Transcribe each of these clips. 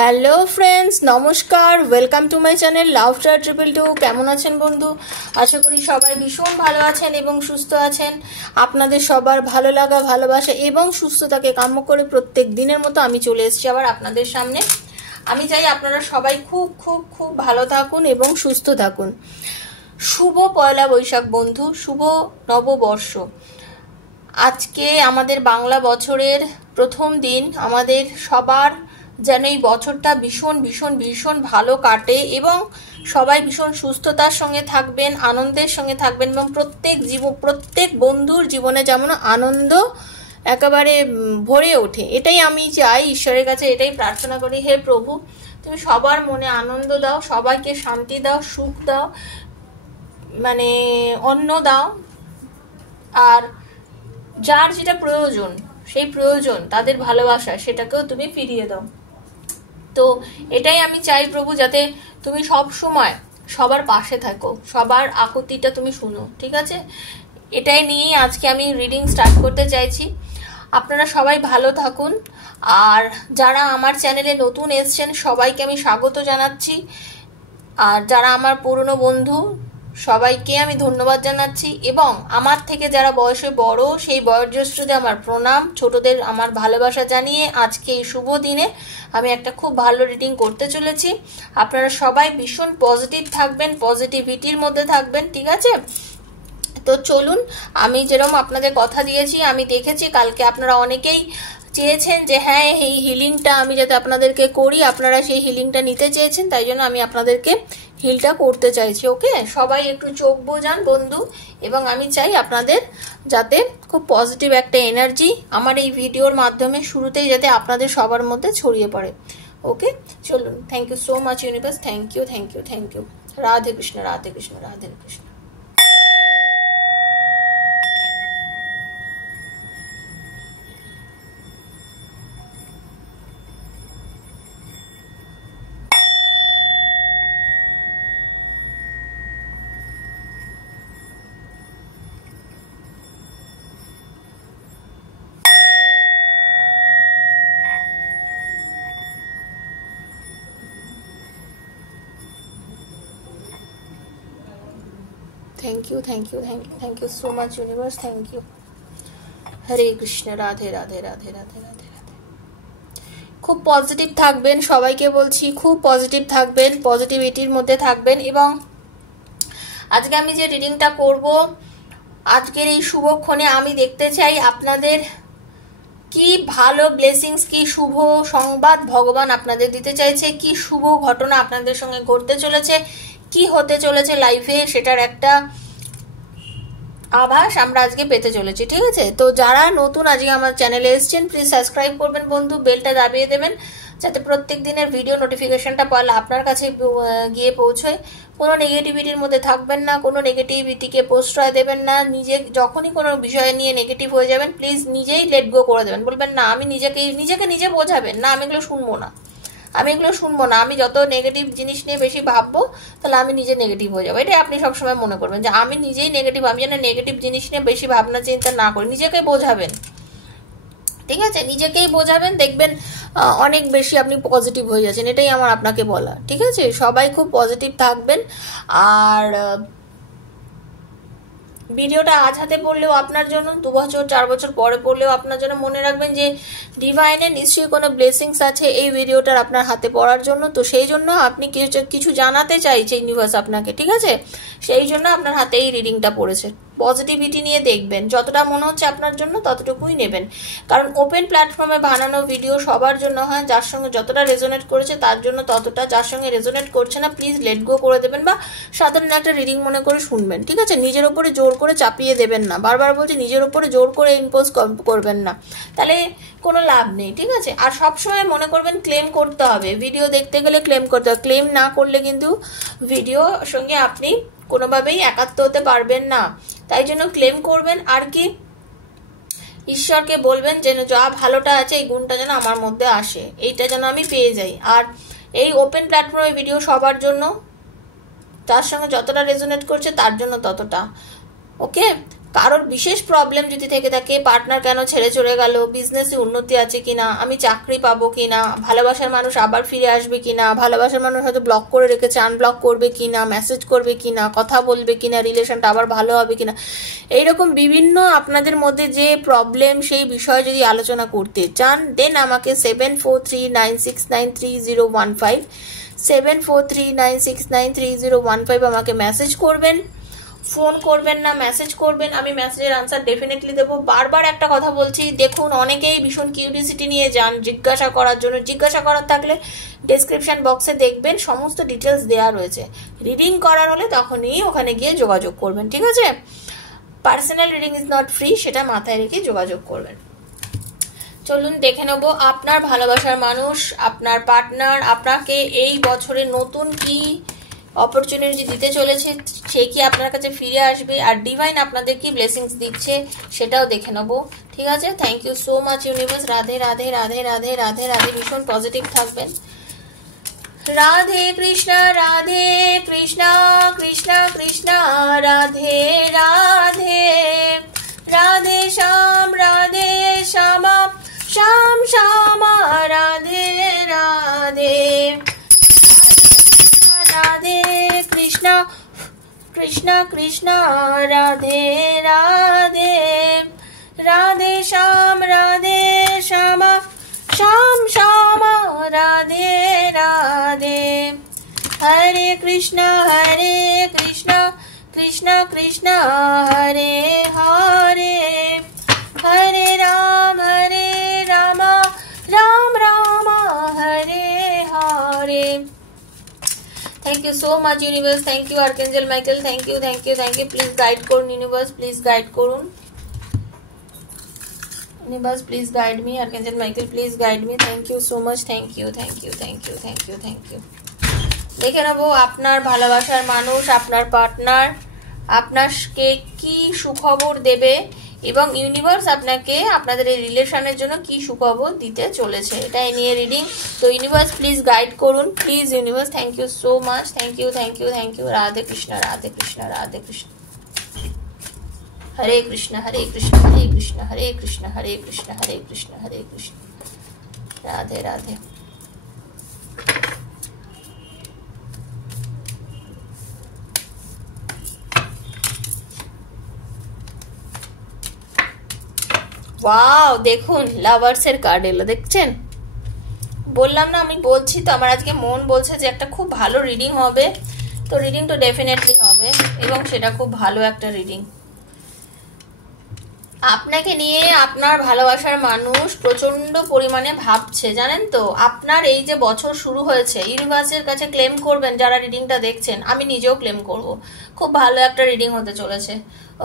Hello friends, নমস্কার। Welcome to my channel love star 222। কেমন আছেন বন্ধু? আশা করি সবাই ভীষণ ভালো আছেন এবং সুস্থ আছেন। আপনাদের সবার ভালো লাগা, ভালোবাসা এবং সুস্থতাকে কাম্য করে প্রত্যেক দিনের মতো আমি চলে এসেছি আবার আপনাদের সামনে। আমি চাই আপনারা সবাই খুব খুব খুব ভালো থাকুন এবং সুস্থ থাকুন। শুভ পয়লা বৈশাখ বন্ধু, শুভ নববর্ষ। আজকে আমাদের বাংলা বছরের প্রথম দিন। আমাদের সবার যেন এই বছরটা ভীষণ ভীষণ ভীষণ ভালো কাটে এবং সবাই ভীষণ সুস্থতার সঙ্গে থাকবেন, আনন্দের সঙ্গে থাকবেন এবং প্রত্যেক বন্ধুর জীবনে যেমন আনন্দ একেবারে ভরে ওঠে, এটাই আমি চাই। ঈশ্বরের কাছে এটাই প্রার্থনা করি, হে প্রভু তুমি সবার মনে আনন্দ দাও, সবাইকে শান্তি দাও, সুখ দাও, মানে অন্ন দাও, আর যার যেটা প্রয়োজন সেই প্রয়োজন তাদের ভালোবাসা সেটাকেও তুমি ফিরিয়ে দাও। তো এটাই আমি চাই প্রভু, যাতে তুমি সব সময় সবার পাশে থাকো, সবার আকুতিটা তুমি শুনো, ঠিক আছে? এটাই নিয়েই আজকে আমি রিডিং স্টার্ট করতে চাইছি। আপনারা সবাই ভালো থাকুন। আর যারা আমার চ্যানেলে নতুন এসছেন সবাইকে আমি স্বাগত জানাচ্ছি। আর যারা আমার পুরনো বন্ধু সবাইকে আমি ধন্যবাদ জানাচ্ছি এবং আমার থেকে যারা বয়সে বড় সেই বয়োজ্যেষ্ঠদের আমার প্রণাম, ছোটদের আমার ভালোবাসা জানিয়ে আজকে এই শুভ দিনে আমি একটা খুব ভালো রিডিং করতে চলেছি। আপনারা সবাই ভীষণ পজিটিভ থাকবেন, পজিটিভিটির মধ্যে থাকবেন, ঠিক আছে? তো চলুন, আমি যেরকম আপনাদের কথা দিয়েছি, আমি দেখেছি কালকে আপনারা অনেকেই চেয়েছেন যে হ্যাঁ এই হিলিংটা আমি যাতে আপনাদেরকে করি, আপনারা সেই হিলিংটা নিতে চেয়েছেন, তাই জন্য আমি আপনাদেরকে হিলটা করতে চাইছি। ওকে, সবাই একটু চোখ বোঝান বন্ধু, এবং আমি চাই আপনাদের যাতে খুব পজিটিভ একটা এনার্জি আমার এই ভিডিওর মাধ্যমে শুরুতেই যাতে আপনাদের সবার মধ্যে ছড়িয়ে পড়ে। ওকে, চলুন। Thank you so much universe, thank you thank you thank you. Radhe Krishna Radhe Krishna Radhe Krishna. Thank you thank you thank you thank you so much universe, thank you. Hare Krishna, Radhe Radhe Radhe Radhe Radhe Radhe. খুব পজিটিভ থাকবেন, সবাইকে বলছি খুব পজিটিভ থাকবেন, পজিটিভিটির মধ্যে থাকবেন। এবং আজকে আমি যে রিডিংটা করব আজকের এই শুভক্ষণে আমি দেখতে চাই আপনাদের কি ভালো ব্লেসিংস, কি শুভ সংবাদ ভগবান আপনাদের দিতে চাইছে, কি শুভ ঘটনা আপনাদের সঙ্গে ঘটতে চলেছে, কি হতে চলেছে লাইফে সেটার একটা আভাস আমরা আজকে পেতে চলেছি, ঠিক আছে? তো যারা নতুন আজকে আমার চ্যানেলে এসেছেন প্লিজ সাবস্ক্রাইব করবেন বন্ধু, বেলটা দাবিয়ে দেবেন যাতে প্রত্যেক দিনের ভিডিও নোটিফিকেশনটা পারলে আপনার কাছে গিয়ে পৌঁছয়। কোনো নেগেটিভিটির মধ্যে থাকবেন না, কোনো নেগেটিভিটিকে প্রশ্রয় দেবেন না। যখনই কোনো বিষয় নিয়ে নেগেটিভ হয়ে যাবেন প্লিজ নিজেই লেট গো করে দেবেন, বলবেন না আমি নিজে বোঝাবেন না, আমি এগুলো শুনবো না, আমি যত নেগেটিভ জিনিস নিয়ে বেশি ভাববো তাহলে আমি নিজে নেগেটিভ হয়ে যাবো। এটাই আপনি সবসময় মনে করবেন যে আমি নিজেই নেগেটিভ, আমি যেন নেগেটিভ জিনিস নিয়ে বেশি ভাবনা চিন্তা না করি। নিজেকে বোঝাবেন, ঠিক আছে? নিজেকেই বোঝাবেন, দেখবেন অনেক বেশি আপনি পজিটিভ হয়ে যাচ্ছেন। এটাই আমার আপনাকে বলা, ঠিক আছে? সবাই খুব পজিটিভ থাকবেন। আর ভিডিওটা আজ হাতে পড়লেও আপনার জন্য, 2 বছর 4 বছর পরে পড়লেও আপনার জন্য, মনে রাখবেন যে ডিভাইনের নিশ্চয়ই কোনো ব্লেসিংস আছে এই ভিডিওটার আপনার হাতে পড়ার জন্য। তো সেই জন্য আপনি কিছু জানাতে চাইছে ইউনিভার্স আপনাকে, ঠিক আছে? সেই জন্য আপনার হাতে এই রিডিংটা পড়েছে। পজিটিভিটি নিয়ে দেখবেন, যতটা মনে হচ্ছে আপনার জন্য ততটুকুই নেবেন, কারণ ওপেন প্ল্যাটফর্মে বানানো ভিডিও সবার জন্য হয়। যার সঙ্গে যতটা রেজোনেট করেছে তার জন্য ততটা, যার সঙ্গে রেজোনেট করছে না প্লিজ লেট গো করে দেবেন বা সাধারণ একটা রিডিং মনে করে শুনবেন, ঠিক আছে? নিজের উপরে জোর করে চাপিয়ে দেবেন না, বারবার বলছি নিজের উপরে জোর করে ইম্পোজ করবেন না, তাহলে কোনো লাভ নেই, ঠিক আছে? আর সবসময় মনে করবেন ক্লেম করতে হবে, ভিডিও দেখতে গেলে ক্লেম করতে হবে। ক্লেম না করলে কিন্তু ভিডিওর সঙ্গে আপনি কোনোভাবেই একাত্ম হতে পারবেন না, তাই জন্য ক্লেম করবেন। আর কি, ঈশ্বরকে বলবেন যেন যা ভালোটা আছে এই গুণটা যেন আমার মধ্যে আসে, এইটা যেন আমি পেয়ে যাই। আর এই ওপেন প্ল্যাটফর্মে ভিডিও সবার জন্য, তার সঙ্গে যতটা রেজোনেট করছে তার জন্য ততটা। ওকে, কারোর বিশেষ প্রবলেম যদি থেকে থাকে, পার্টনার কেন ছেড়ে চলে গেল, বিজনেসে উন্নতি আছে কিনা, আমি চাকরি পাবো কিনা, ভালোবাসার মানুষ আবার ফিরে আসবে কিনা, ভালোবাসার মানুষ হয়তো ব্লক করে রেখেছে, আনব্লক করবে কিনা, মেসেজ করবে কিনা, কথা বলবে কিনা, রিলেশনটা আবার ভালো হবে কিনা, এইরকম বিভিন্ন আপনাদের মধ্যে যে প্রবলেম সেই বিষয়ে যদি আলোচনা করতে চান, দেন আমাকে 7439693015 7439693015 আমাকে মেসেজ করবেন। ফোন করবেন না, মেসেজ করবেন, আমি মেসেজের আনসার ডেফিনেটলি দেবো। বারবার একটা কথা বলছি, দেখুন অনেকেই ভীষণ কিউরিয়াসিটি নিয়ে যান জিজ্ঞাসা করার জন্য। জিজ্ঞাসা করার থাকলে ডেসক্রিপশন বক্সে দেখবেন সমস্ত ডিটেলস দেওয়া রয়েছে। রিডিং করার হলে তখনই ওখানে গিয়ে যোগাযোগ করবেন, ঠিক আছে? Personal reading is not free, সেটা মাথায় রেখে যোগাযোগ করবেন। চলুন দেখে নেব আপনার ভালোবাসার মানুষ, আপনার পার্টনার আপনাকে এই বছরে নতুন কি অপরচুনিটি দিতে চলেছে, সে কি আপনার কাছে ফিরে আসবে, আর ডিভাইন আপনাদের কি ব্লেসিংস দিচ্ছে সেটাও দেখে নেব, ঠিক আছে? Thank you so much universe. Radhe Radhe Radhe Radhe Radhe Radhe, ভীষণ পজিটিভ থাকবেন। Radhe Krishna Krishna Krishna Radhe Radhe, Radhe Shyam Shyam Shyam Radhe Radhe, Radhe Krishna Krishna Krishna Radhe Radhe, Radhe Shyam Shyam Shyam Radhe Radhe, Hare Krishna Krishna Krishna Hare Hare, Hare Ram Ram Ram Hare Hare. Thank you so much universe, thank you archangel Michael, thank you thank you thank you. Please guide করুন ইউনিভার্স, প্লিজ গাইড করুন universe, please guide me. Archangel Michael please guide me. Thank you so much, thank you thank you thank you thank you thank you. দেখে নেবো আপনার ভালোবাসার মানুষ, আপনার partner আপনাকে কি সুখবর দেবে এবং ইউনিভার্স আপনাকে আপনাদের এই রিলেশনের জন্য কি সুখবর দিতে চলেছে, এটাই নিয়ে রিডিং। তো ইউনিভার্স প্লিজ গাইড করুন, please universe. Thank you so much, thank you thank you thank you. Radhe Krishna Radhe Krishna Radhe Krishna, Hare Krishna Hare Krishna Hare Krishna Hare Krishna Hare Krishna Hare Krishna Hare Krishna, Radhe Radhe. Wow, দেখুন লাভার্সের কার্ড এলো, দেখছেন? বললাম না, আমি বলছি তো, আমার আজকে মন বলছে যে একটা খুব ভালো রিডিং হবে। তো রিডিং তো ডেফিনেটলি হবে এবং সেটা খুব ভালো একটা রিডিং। আপনাকে নিয়ে আপনার ভালোবাসার মানুষ প্রচন্ড পরিমাণে ভাবছে, জানেন তো? আপনার এই যে বছর শুরু হয়েছে, ইউনিভার্সের কাছে ক্লেম করবেন যারা রিডিংটা দেখছেন, আমি নিজেও ক্লেম করব, খুব ভালো একটা রিডিং হতে চলেছে।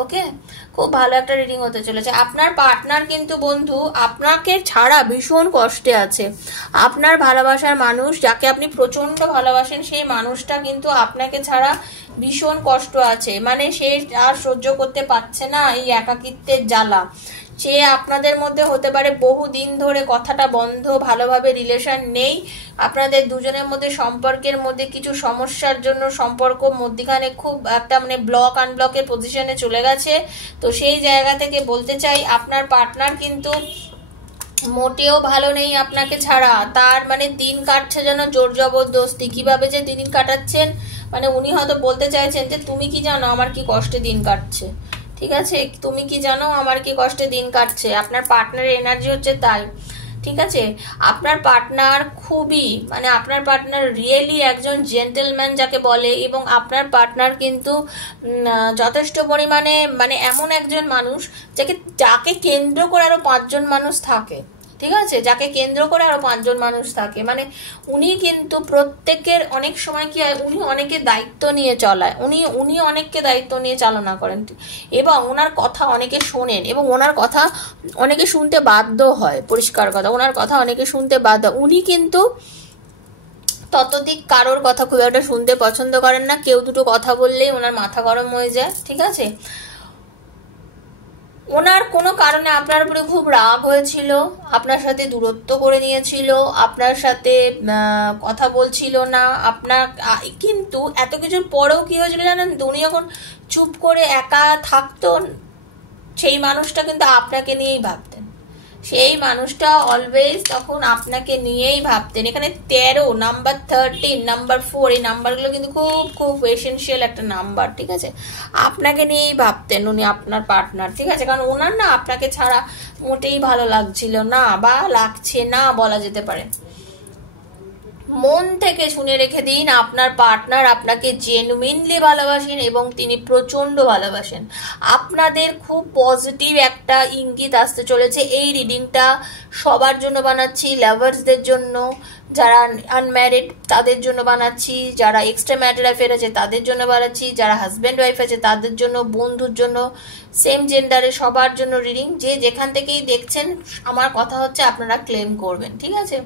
ওকে, খুব ভালো একটা রিডিং হতে চলেছে। আপনার পার্টনার কিন্তু বন্ধু আপনাকে ছাড়া ভীষণ কষ্টে আছে। আপনার ভালোবাসার মানুষ যাকে আপনি প্রচন্ড ভালোবাসেন, সেই মানুষটা কিন্তু আপনাকে ছাড়া ভীষণ কষ্ট আছে, মানে সে আর সহ্য করতে পারছে না এই একাকিত্বের জ্বালা। সে আপনাদের মধ্যে হতে পারে বহুদিন ধরে কথাটা বন্ধ, ভালোভাবে রিলেশন নেই, আপনাদের দুজনের মধ্যে সম্পর্কের মধ্যে কিছু সমস্যার জন্য সম্পর্ক মধ্যখানে খুব একটা মানে ব্লক আনব্লকের পজিশনে চলে গেছে। তো সেই জায়গা থেকে বলতে চাই আপনার পার্টনার কিন্তু মোটেও ভালো নেই আপনাকে ছাড়া। তার মানে দিন কাটছে যেন জোর জবরদস্তি। কিভাবে যে দিন কাটাচ্ছেন, মানে উনি হয়তো বলতে চাইছেন যে তুমি কি জানো আমার কি কষ্টে দিন কাটছে, ঠিক আছে? তুমি কি জানো আমার কি কষ্টে দিন কাটছে। আপনার পার্টনারের এনার্জি হচ্ছে তাই, ঠিক আছে? আপনার পার্টনার খুবই মানে আপনার পার্টনার রিয়েলি একজন জেন্টেলম্যান যাকে বলে, এবং আপনার পার্টনার কিন্তু যথেষ্ট পরিমাণে মানে এমন একজন মানুষ যাকে কেন্দ্র করে আরো 5 জন মানুষ থাকে, ঠিক আছে? যাকে কেন্দ্র করে আরো 5 জন মানুষ থাকে, মানে উনি কিন্তু প্রত্যেকের অনেক সময় কি হয়, উনি অনেকে দায়িত্ব নিয়ে চলায়, উনি অনেককে দায়িত্ব নিয়ে চালনা করেন এবং ওনার কথা অনেকে শোনেন এবং ওনার কথা অনেকে শুনতে বাধ্য হয়। পরিষ্কার কথা, ওনার কথা অনেকে শুনতে বাধ্য। উনি কিন্তু ততোধিক কারোর কথা খুব একটা শুনতে পছন্দ করেন না। কেউ দুটো কথা বললেই ওনার মাথা গরম হয়ে যায়, ঠিক আছে? ওনার কোনো কারণে আপনার উপরে খুব রাগ হয়েছিল, আপনার সাথে দূরত্ব করে নিয়েছিল, আপনার সাথে কথা বলছিল না আপনার। কিন্তু এত কিছুর পরেও কি হয়েছিল জানেন তো? উনি যখন চুপ করে একা থাকতো, সেই মানুষটা কিন্তু আপনাকে নিয়েই ভাবতেন, সেই মানুষটা অলওয়েজ তখন আপনাকে নিয়েই ভাবতেন। এখানে 13, নাম্বার 13, নাম্বার 4, এই নাম্বারগুলো কিন্তু খুব খুব এসেনশিয়াল একটা নাম্বার, ঠিক আছে? আপনাকে নিয়েই ভাবতেন উনি, আপনার পার্টনার, ঠিক আছে? কারণ ওনার না আপনাকে ছাড়া মোটেই ভালো লাগছিল না, বা লাগছে না বলা যেতে পারে। মন থেকে শুনে রেখে দিন, আপনার পার্টনার আপনাকে জেনুইনলি ভালোবাসেন এবং তিনি প্রচন্ড ভালোবাসেন। আপনাদের খুব পজিটিভ একটা ইঙ্গিত আসতে চলেছে। এই রিডিংটা সবার জন্য বানাচ্ছি, লাভার্সদের জন্য, যারা আনম্যারিড তাদের জন্য বানাচ্ছি, যারা এক্সট্রা ম্যারিটাল অ্যাফেয়ার আছে তাদের জন্য বানাচ্ছি, যারা হাজব্যান্ড ওয়াইফ আছে তাদের জন্য, বন্ধুর জন্য, সেম জেন্ডারে সবার জন্য রিডিং। যে যেখান থেকেই দেখছেন, আমার কথা হচ্ছে আপনারা ক্লেম করবেন, ঠিক আছে?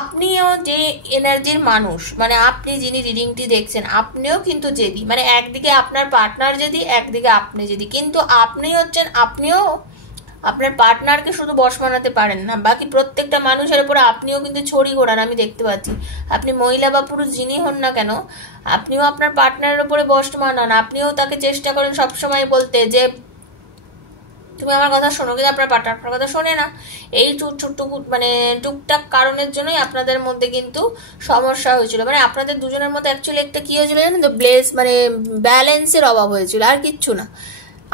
আপনিও যে এনার্জির মানুষ, মানে আপনি যিনি রিডিংটি দেখছেন, আপনিও কিন্তু জেদি, মানে একদিকে আপনার পার্টনার জেদি, একদিকে আপনি জেদি, কিন্তু আপনিও আপনার পার্টনারকে শুধু বশ মানাতে পারেন না, বাকি প্রত্যেকটা মানুষের উপরে আপনিও কিন্তু ছড়ি ঘোরান, আমি দেখতে পাচ্ছি। আপনি মহিলা বা পুরুষ যিনি হন না কেন, আপনিও আপনার পার্টনারের উপরে বশ মানান, আপনিও তাকে চেষ্টা করেন সবসময় বলতে যে তুমি আমার কথা শোনো, কিন্তু আপনার পার্টনার আপনার কথা শোনে না। এই মানে টুকটাক কারণের জন্যই আপনাদের মধ্যে কিন্তু সমস্যা হয়েছিল। মানে আপনাদের দুজনের মধ্যে অ্যাকচুয়ালি একটা কি হয়েছিল জানেন তো, মানে ব্যালেন্সের অভাব হয়েছিল, আর কিচ্ছু না।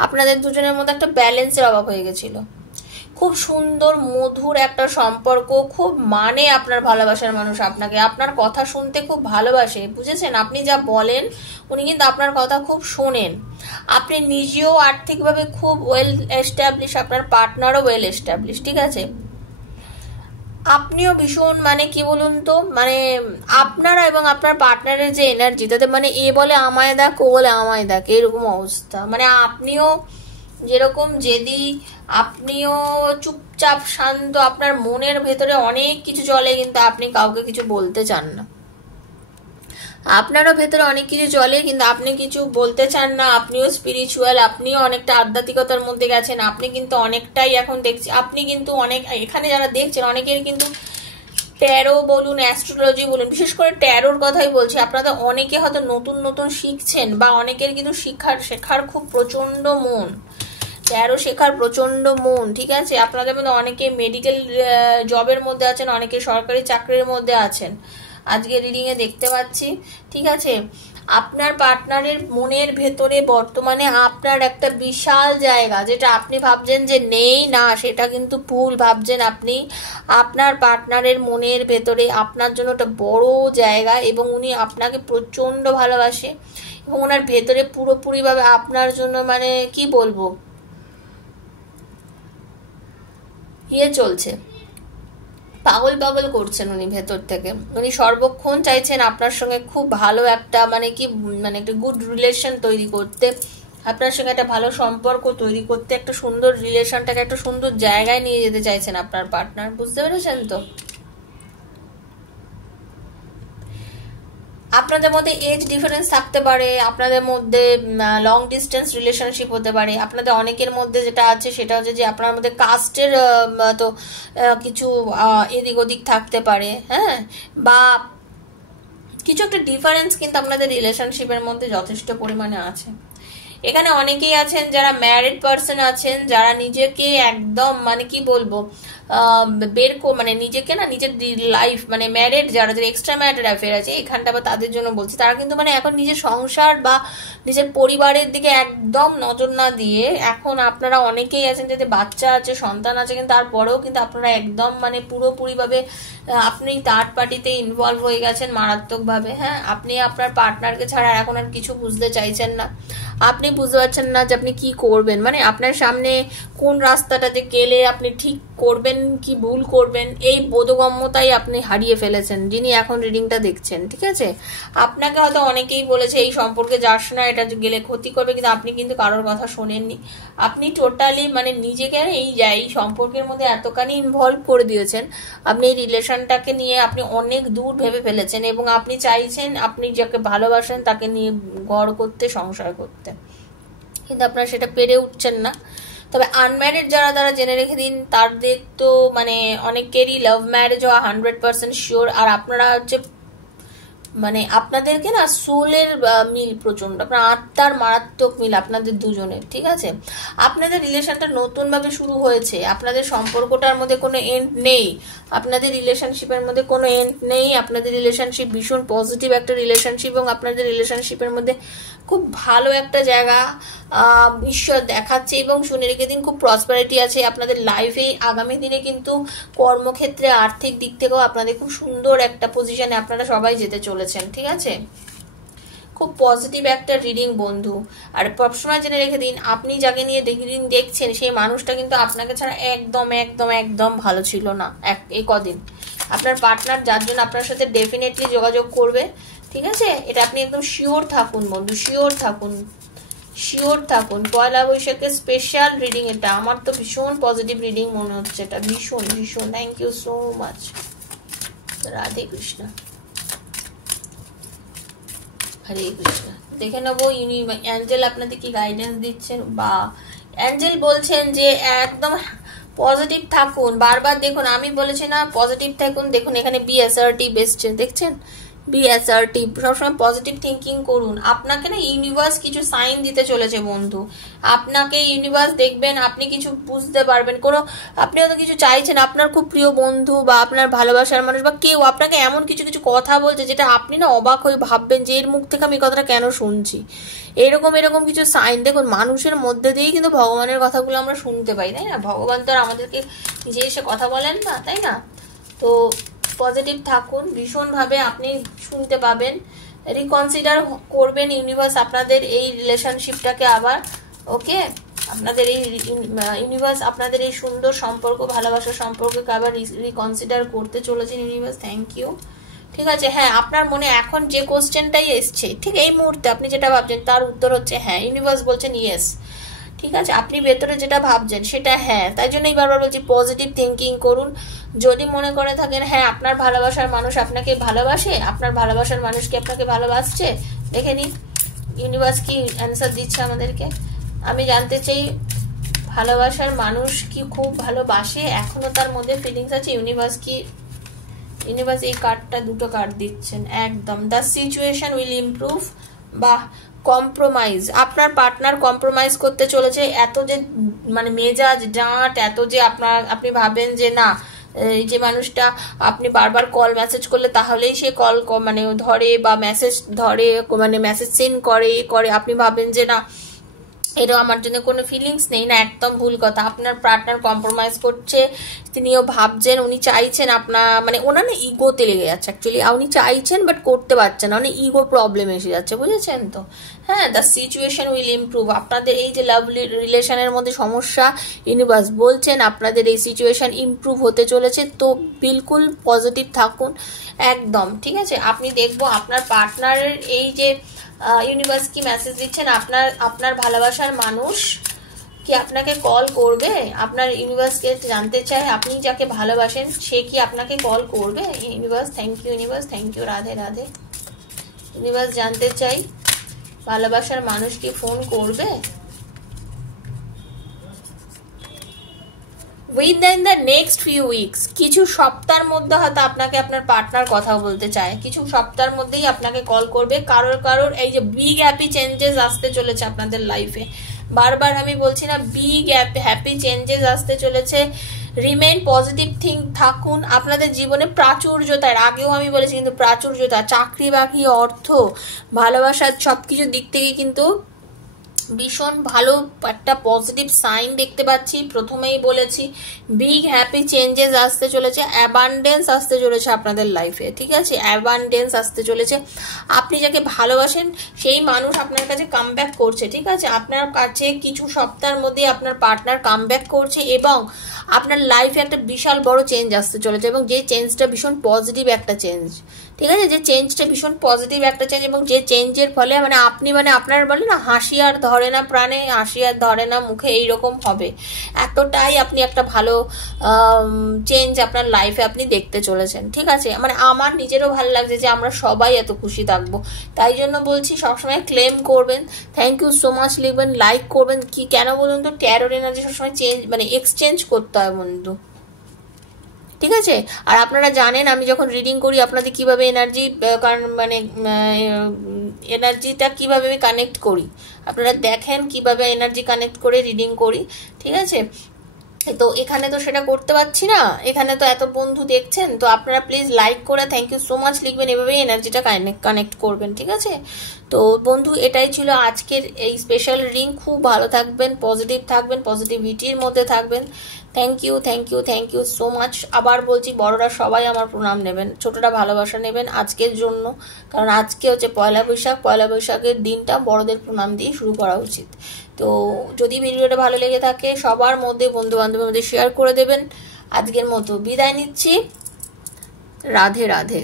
আপনাদের দুজনের মধ্যে একটা ব্যালেন্সের অভাব হয়ে গেছিল। খুব সুন্দর মধুর একটা সম্পর্ক, খুব মানে আপনার ভালোবাসার মানুষ আপনাকে, আপনার কথা শুনতে খুব ভালোবাসে, বুঝেছেন? আপনি যা বলেন উনি কিন্তু আপনার কথা খুব শোনেন। আপনি নিজেও আর্থিকভাবে খুব ওয়েল এস্টাবলিশ, আপনার পার্টনারও ওয়েল এস্টাবলিশ, ঠিক আছে? আপনিও ভীষণ, মানে কি বলুন তো, মানে আপনারা এবং আপনার পার্টনারের যে এনার্জি, তাতে মানে এ বলে আমায় দেখ, ও বলে আমায় দেখ, এরকম অবস্থা। মানে আপনিও যেরকম জেদি, আপনিও চুপচাপ শান্ত, আপনার মনের ভেতরে অনেক কিছু চলে, কিন্তু আপনি কাউকে কিছু বলতে চান না। আপনারও ভেতরে অনেক কিছু চলে, কিন্তু আপনি কিছু বলতে চান না। আপনিও স্পিরিচুয়াল, আপনিও অনেকটা আধ্যাত্মিকতার মধ্যে গেছেন। আপনি কিন্তু অনেকটাই এখন দেখছি, আপনি কিন্তু অনেক, এখানে যারা দেখছেন অনেকের কিন্তু ট্যারো বলুন, অ্যাস্ট্রোলজি বলুন, বিশেষ করে ট্যারোর কথাই বলছি, আপনাদের অনেকে হয়তো নতুন নতুন শিখছেন, বা অনেকের কিন্তু শেখার খুব প্রচন্ড মন, ট্যারো শেখার প্রচন্ড মন, ঠিক আছে? আপনাদের মধ্যে অনেকে মেডিকেল জবের মধ্যে আছেন, অনেকে সরকারি চাকরির মধ্যে আছেন, আজকে রিডিং এ দেখতে পাচ্ছি, ঠিক আছে? আপনার পার্টনারের মনের ভেতরে বর্তমানে আপনার একটা বিশাল জায়গা, যেটা আপনি ভাবছেন যে নেই, না, সেটা কিন্তু ভুল ভাবছেন আপনি। আপনার পার্টনারের মনের ভেতরে আপনার জন্য একটা বড় জায়গা, এবং উনি আপনাকে প্রচন্ড ভালোবাসে, এবং ওনার ভেতরে পুরোপুরিভাবে আপনার জন্য, মানে কি বলবো, চলছে, পাগল পাগল করছেন উনি ভেতর থেকে। উনি সর্বক্ষণ চাইছেন আপনার সঙ্গে খুব ভালো একটা, মানে কি, মানে একটা গুড রিলেশন তৈরি করতে, আপনার সঙ্গে একটা ভালো সম্পর্ক তৈরি করতে, একটা সুন্দর রিলেশনটাকে একটা সুন্দর জায়গায় নিয়ে যেতে চাইছেন আপনার পার্টনার, বুঝতে পেরেছেন তো? আপনাদের মধ্যে এজ ডিফারেন্স থাকতে পারে, আপনাদের মধ্যে লং ডিস্টেন্স রিলেশনশিপ হতে পারে, আপনাদের অনেকের মধ্যে যেটা আছে সেটা হচ্ছে যে আপনার মধ্যে কাস্টের তো কিছু এদিক ওদিক থাকতে পারে, হ্যাঁ, বা কিছু একটা ডিফারেন্স কিন্তু আপনাদের রিলেশনশিপের মধ্যে যথেষ্ট পরিমাণে আছে। এখানে অনেকেই আছেন যারা ম্যারিড পার্সন আছেন, যারা নিজেকে একদম, মানে কি বলবো, মানে নিজেকে না, নিজের লাইফ, মানে ম্যারিড যারা এক্সট্রা ম্যারিটাল অ্যাফেয়ার আছে এখানটা, বা তাদের জন্য বলছি, তারা কিন্তু মানে এখন নিজের সংসার বা নিজের পরিবারের দিকে একদম নজর না দিয়ে, এখন আপনারা অনেকেই আছেন যাদের বাচ্চা আছে, সন্তান আছে, কিন্তু তারপরেও কিন্তু আপনারা একদম, মানে পুরোপুরিভাবে আপনি থার্ড পার্টিতে ইনভলভ হয়ে গেছেন মারাত্মকভাবে। হ্যাঁ, আপনি আপনার পার্টনারকে ছাড়া এখন আর কিছু বুঝতে চাইছেন না, আপনি বুঝতে পারছেন না যে আপনি কি করবেন, মানে আপনার সামনে কোন রাস্তাটা যে গেলে আপনি ঠিক করবেন কি ভুল করবেন, এই বোধগম্যতাই আপনি হারিয়ে ফেলেছেন, যিনি এখন রিডিংটা দেখছেন, ঠিক আছে? আপনাকে হয়তো অনেকেই বলেছে এই সম্পর্কে যাস না, এটা গেলে ক্ষতি করবে, কিন্তু আপনি কিন্তু কারোর কথা শোনেননি। আপনি টোটালি, মানে নিজেকে এই সম্পর্কের মধ্যে এতখানি ইনভলভ করে দিয়েছেন, আপনি এই রিলেশনটাকে নিয়ে আপনি অনেক দূর ভেবে ফেলেছেন, এবং আপনি চাইছেন আপনি যাকে ভালোবাসেন তাকে নিয়ে ঘর করতে, সংসার করতে, কিন্তু আপনারা সেটা পেরে উঠছেন না। তবে আনম্যারিড যারা, তারা জেনে রেখে দিন, তাদের তো মানে অনেকেরই লাভ ম্যারেজ হওয়া 100% শিওর। আর আপনারা হচ্ছে মানে আপনাদেরকে না সোলের মিল প্রচন্ড, আপনার আত্মার মারাত্মক মিল আপনাদের দুজনের, ঠিক আছে। আপনাদের রিলেশনটা নতুন ভাবে শুরু হয়েছে, আপনাদের সম্পর্কটার মধ্যে কোনো এন্ড নেই, আপনাদের রিলেশনশিপের মধ্যে কোনো এন্ড নেই, আপনাদের রিলেশনশিপ ভীষণ পজিটিভ একটা রিলেশনশিপ, এবং আপনাদের রিলেশনশিপের মধ্যে খুব ভালো একটা জায়গা ঈশ্বর দেখাচ্ছে, এবং শুনে রেখে দিন খুব প্রসপারিটি আছে আপনাদের লাইফে। আগামী দিনে কিন্তু কর্মক্ষেত্রে আর্থিক দিক থেকেও আপনাদের খুব সুন্দর একটা পজিশনে আপনারা সবাই যেতে চলেছেন, ঠিক আছে। খুব পজিটিভ একটা রিডিং বন্ধু। আর সবসময় জেনে রেখে দিন, আপনি যাকে নিয়ে রিডিং দেখছেন সেই মানুষটা কিন্তু আপনাকে ছাড়া একদম একদম একদম ভালো ছিল না এই কদিন। আপনার পার্টনার যার জন্য আপনার সাথে ডেফিনেটলি যোগাযোগ করবে, ঠিক আছে, এটা আপনি একদম শিওর থাকুন বন্ধু, শিওর থাকুন, শিওর থাকুন। পয়লা বৈশাখের স্পেশাল রিডিং এটা, আমার তো ভীষণ পজিটিভ রিডিং মনে হচ্ছে এটা, ভীষণ ভীষণ। Thank you so much. Radhe Krishna, Hare Krishna. দেখে নেবো অ্যাঞ্জেল আপনাদের কি গাইডেন্স দিচ্ছেন। বা অ্যাঞ্জেল বলছেন যে একদম পজিটিভ থাকুন, বারবার দেখুন আমি বলেছি না পজিটিভ থাকুন, দেখুন এখানে বি অ্যাসার্টিভ এসছে, দেখছেন, বি অ্যাসার্টিভ, সবসময় পজিটিভ থিঙ্কিং করুন। আপনাকে না ইউনিভার্স কিছু সাইন দিতে চলেছে বন্ধু, আপনাকে ইউনিভার্স দেখবেন, আপনি কিছু বুঝতে পারবেন, কোনো আপনি হয়তো কিছু চাইছেন, আপনার খুব প্রিয় বন্ধু বা আপনার ভালোবাসার মানুষ বা কেউ আপনাকে এমন কিছু কিছু কথা বলছে যেটা আপনি না অবাক হয়ে ভাববেন যে এর মুখ থেকে আমি কথাটা কেন শুনছি, এরকম এরকম কিছু সাইন। দেখুন মানুষের মধ্যে দিয়েই কিন্তু ভগবানের কথাগুলো আমরা শুনতে পাই, তাই না, ভগবান তো আর আমাদেরকে নিজে এসে কথা বলেন না, তাই না। তো পজিটিভ থাকুন, ভীষণভাবে আপনি শুনতে পাবেন, রিকনসিডার করবেন ইউনিভার্স আপনাদের এই রিলেশনশিপটাকে আবার, ওকে, আপনাদের এই ইউনিভার্স আপনাদের এই সুন্দর সম্পর্ক, ভালোবাসার সম্পর্ককে আবার রিকনসিডার করতে চলেছেন ইউনিভার্স। থ্যাংক ইউ, ঠিক আছে। হ্যাঁ, আপনার মনে এখন যে কোশ্চেনটাই এসছে ঠিক এই মুহূর্তে আপনি যেটা ভাবছেন তার উত্তর হচ্ছে হ্যাঁ, ইউনিভার্স বলছেন ইয়েস, ঠিক আছে। আপনি ভেতরে যেটা ভাবছেন সেটা হ্যাঁ, তাই জন্যই বারবার বলছি পজিটিভ থিঙ্কিং করুন। যদি মনে করে থাকেন হ্যাঁ আপনার ভালোবাসার মানুষ আপনাকে ভালোবাসে, আপনার ভালোবাসার মানুষ কি আপনাকে ভালোবাসছে, দেখে নিন ইউনিভার্স কি অ্যান্সার দিচ্ছে আমাদেরকে। আমি জানতে চাই ভালোবাসার মানুষ কি খুব ভালোবাসে, এখনো তার মধ্যে ফিলিংস আছে, ইউনিভার্স কি, ইউনিভার্স এই কার্ডটা দুটো কার্ড দিচ্ছেন একদম, দ্য সিচুয়েশন উইল ইমপ্রুভ বা কম্প্রোমাইজ, আপনার পার্টনার কম্প্রোমাইজ করতে চলেছে। এত যে মানে মেজাজ ডাঁট, এত যে আপনি ভাবেন যে না এই যে মানুষটা আপনি বারবার কল মেসেজ করলে তাহলেই সে কল মানে ধরে বা মেসেজ ধরে, মানে মেসেজ সেন্ড করে, আপনি ভাবেন যে না এটা আমার জন্য কোনো ফিলিংস নেই, না, একদম ভুল কথা। আপনার পার্টনার কম্প্রোমাইজ করছে, তিনিও ভাবছেন, উনি চাইছেন আপনার মানে ওনার না ইগোতে লেগে যাচ্ছে অ্যাকচুয়ালি, উনি চাইছেন বাট করতে পারছেন না, অনেক ইগো প্রবলেম এসে যাচ্ছে, বুঝেছেন তো। হ্যাঁ, দ্য সিচুয়েশন উইল ইমপ্রুভ, আপনাদের এই যে লাভ রিলেশনের মধ্যে সমস্যা, ইউনিভার্স বলছেন আপনাদের এই সিচুয়েশন ইমপ্রুভ হতে চলেছে, তো বিলকুল পজিটিভ থাকুন একদম, ঠিক আছে। আপনি দেখবো আপনার পার্টনারের এই যে ইউনিভার্স কি মেসেজ দিচ্ছেন, আপনার ভালোবাসার মানুষ কি আপনাকে কল করবে, আপনার ইউনিভার্সকে জানতে চায় আপনি যাকে ভালোবাসেন সে কি আপনাকে কল করবে universe. Thank you universe, thank you, Radhe Radhe. Universe জানতে চাই ভালোবাসার মানুষ কি ফোন করবে within the next few weeks, কিছু সপ্তাহের মধ্যে হয়তো আপনাকে আপনার পার্টনার কথা বলতে চায়, কিছু সপ্তাহের মধ্যেই আপনাকে কল করবে, কারোর এই যে বিগ হ্যাপি চেঞ্জেস আসতে চলেছে আপনাদের লাইফে, বারবার আমি বলছি না বিগ হ্যাপি চেঞ্জেস আসতে চলেছে। রিমেইন পজিটিভ থাকুন, আপনাদের জীবনে প্রাচুর্যতা, আগেও আমি বলেছি কিন্তু প্রাচুর্যতা, চাকরি বাকরি, অর্থ, ভালোবাসার সবকিছু দিক থেকে কিন্তু ভীষণ ভালো একটা পজিটিভ সাইন দেখতে পাচ্ছি। প্রথমেই বলেছি বিগ হ্যাপি চেঞ্জেস আসতে চলেছে, অ্যাবান্ডেন্স আসতে চলেছে আপনাদের লাইফে, ঠিক আছে, অ্যাবান্ডেন্স আসতে চলেছে। আপনি যাকে ভালোবাসেন সেই মানুষ আপনার কাছে কামব্যাক করছে, ঠিক আছে, আপনার কাছে কিছু সপ্তাহের মধ্যে আপনার পার্টনার কামব্যাক করছে এবং আপনার লাইফে একটা বিশাল বড় চেঞ্জ আসতে চলেছে, এবং যে চেঞ্জটা ভীষণ পজিটিভ একটা চেঞ্জ, ঠিক আছে, যে চেঞ্জটা ভীষণ পজিটিভ একটা চেঞ্জ, এবং যে চেঞ্জের ফলে মানে আপনি মানে আপনার বলে না হাসি আর ধরে না প্রাণে, হাসি আর ধরে না মুখে, এইরকম হবে, এতটাই আপনি একটা ভালো চেঞ্জ আপনার লাইফে আপনি দেখতে চলেছেন, ঠিক আছে। মানে আমার নিজেরও ভালো লাগছে যে আমরা সবাই এত খুশি থাকবো, তাই জন্য বলছি সবসময় ক্লেম করবেন, থ্যাংক ইউ সো মাচ লিখবেন, লাইক করবেন, কি কেন বলুন তো, ট্যারোর এনার্জি সবসময় চেঞ্জ মানে এক্সচেঞ্জ করতে হয় বন্ধু, ঠিক আছে। আর আপনারা জানেন আমি যখন রিডিং করি আপনাদের কিভাবে এনার্জি মানে এনার্জিটা কিভাবে আমি কানেক্ট করি, আপনারা দেখেন কিভাবে এনার্জি কানেক্ট করে রিডিং করি, ঠিক আছে। তো এখানে তো সেটা করতে পারছি না, এখানে তো এত বন্ধু দেখছেন, তো আপনারা প্লিজ লাইক করে থ্যাংক ইউ সো মাচ লিখবেন, এভাবেই এনার্জিটা কানেক্ট করবেন, ঠিক আছে। তো বন্ধু এটাই ছিল আজকের এই স্পেশাল রিং। খুব ভালো থাকবেন, পজিটিভ থাকবেন, পজিটিভিটির মধ্যে থাকবেন। Thank you thank you thank you so much. আবার বলছি বড়রা সবাই আমার প্রণাম নেবেন, ছোটরা ভালোবাসা নেবেন আজকের জন্য, কারণ আজকে হচ্ছে পয়লা বৈশাখ, পয়লা বৈশাখের দিনটা বড়দের প্রণাম দিয়ে শুরু করা উচিত। তো যদি ভিডিওটা ভালো লেগে থাকে সবার মধ্যে, বন্ধু বান্ধবের মধ্যে শেয়ার করে দেবেন। আজকের মতো বিদায় নিচ্ছি, রাধে রাধে।